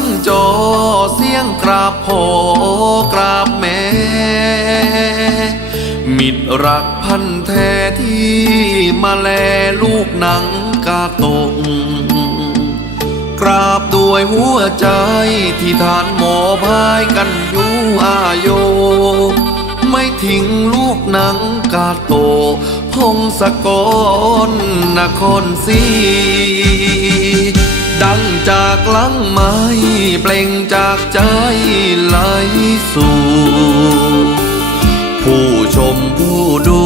นจอเสียงกราบพ่อกราบแม่ มิตรรักพันแท้ที่มาแลลูกหนังกาตงกราบด้วยหัวใจที่ทานหมอพายกันอยู่อาโย ไม่ทิ้งลูกหนังกาโต พงศกรนครศรี จากหลังไม้เปล่งจากใจไหลสู่ผู้ชมผู้ดู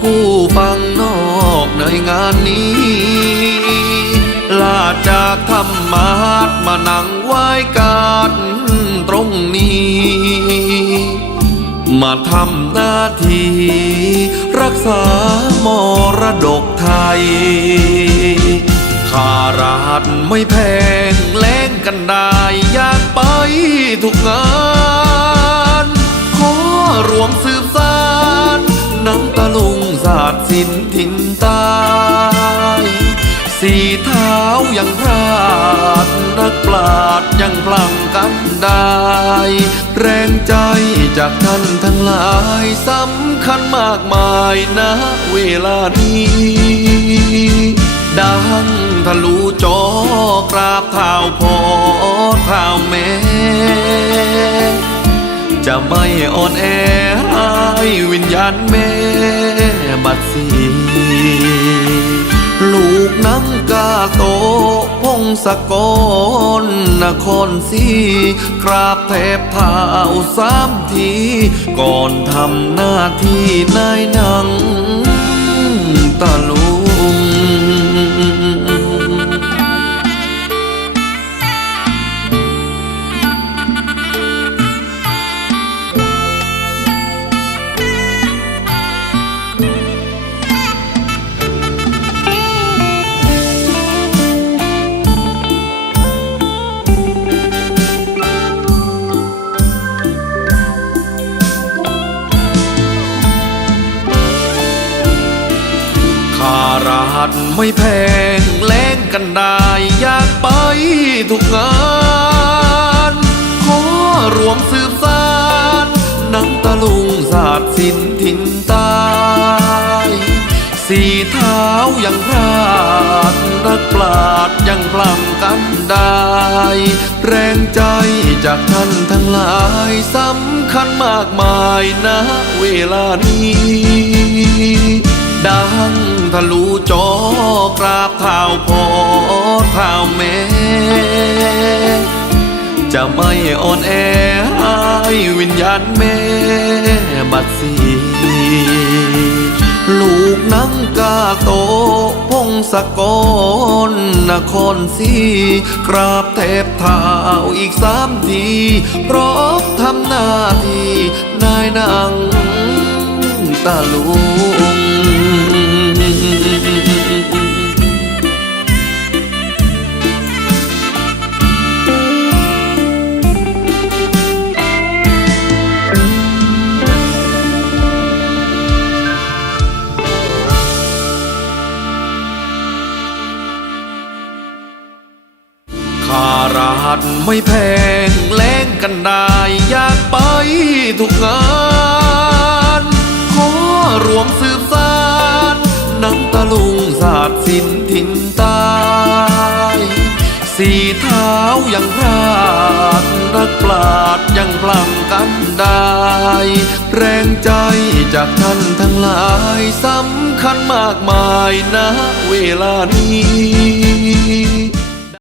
ผู้ฟังนอกในงานนี้ ลาจากธรรมาทมานั่งไหว้การตรงนี้ มาทำหน้าที่ รักษามรดกไทย ข้าราชไม่แพงแลงกันได้อยากไปทุกงาน ขอรวมสืบสานนังตะลุงศาสตร์ศิลป์ถิ่นใต้สีเท้ายังพราดนักปราดยังพลังกันได้ แรงใจจากท่านทั้งหลายสำคัญมากมายนะเวลานี้ดัง ทะลุจอกราบเท้าพ่อเท้าแม่ จะไม่อ่อนแอหายวิญญาณแม่บัดสีลูกนังกาโตพงศกรนครศรีกราบแทบเท้าสามที ก่อนทำหน้าที่นายหนังตะลุ ราชไม่แพงแลงกันได้อยากไปทุกงาน ขอรวมสืบสานนังตะลุงศาสตร์ศิลป์ถิ่นใต้สีเท้ายังพราดนักปราดยังพลังกันได้ แรงใจจากท่านทั้งหลายสำคัญมากมายนะเวลานี้ดัง ทะลุจอกราบเท้าพ่อเท้าแม่ จะไม่อ่อนแอหายวิญญาณแม่บัดสีลูกนังกาโตพงศกรนครศรีกราบแทบเท้าอีกสามทีพร้อมทำหน้าที่นายนังตาลุ ราชไม่แพงแลงกันได้อยากไปทุกงาน ขอรวมสืบสานนังตะลุงศาสตร์ศิลป์ถิ่นใต้สีเท้ายังพราดนักปราดยังพลังกันได้ แรงใจจากท่านทั้งหลายสำคัญมากมายนะเวลานี้